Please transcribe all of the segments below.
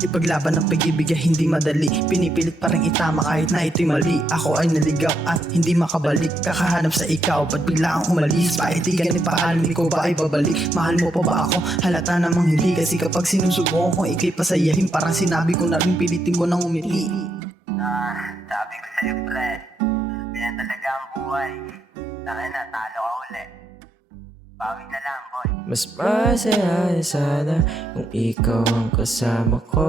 Ipaglaban ng pag-ibig ay hindi madali. Pinipilit pa rin itama kahit na ito'y mali. Ako ay naligaw at hindi makabalik. Kakahanap sa ikaw, ba't bigla ang umalis? Bakit di ganit paalam, ikaw ba ay babalik? Mahal mo pa ba ako? Halata namang hindi. Kasi kapag sinusubukan ko ika'y pasayahin, parang sinabi ko na rin pilitin ko nang umiti. Sabi ko sa'yo, pre, ganyan talaga ang buhay. Tangin na, talo ka ulit. Bawi na lang, boy. Mas masaya na sana kung ikaw ang kasama ko.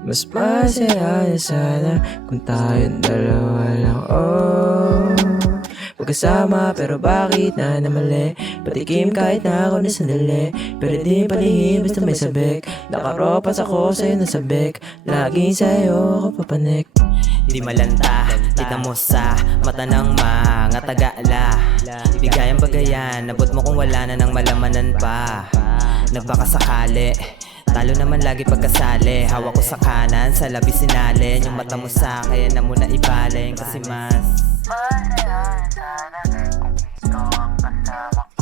Mas masaya na sana kung tayong dalawa lang, oh. Magkasama pero bakit na namali? Patikim kahit na ako na sandali. Pero di palihim basta may sabik. Nakaropas ako sa'yo na sabik. Laging sa'yo ako papanik. Di malanta, kita mo sa mata ng mga taga-ala. Di kayang bagayan, nabot mo kung wala na ng malamanan pa. Nagbakasakali, talo naman lagi pagkasali. Hawak ko sa kanan, sa labi sinalin. Yung mata mo sa kaya na muna ibaleng. Kasi mas Masaya sana kung ikaw ang kasama ko.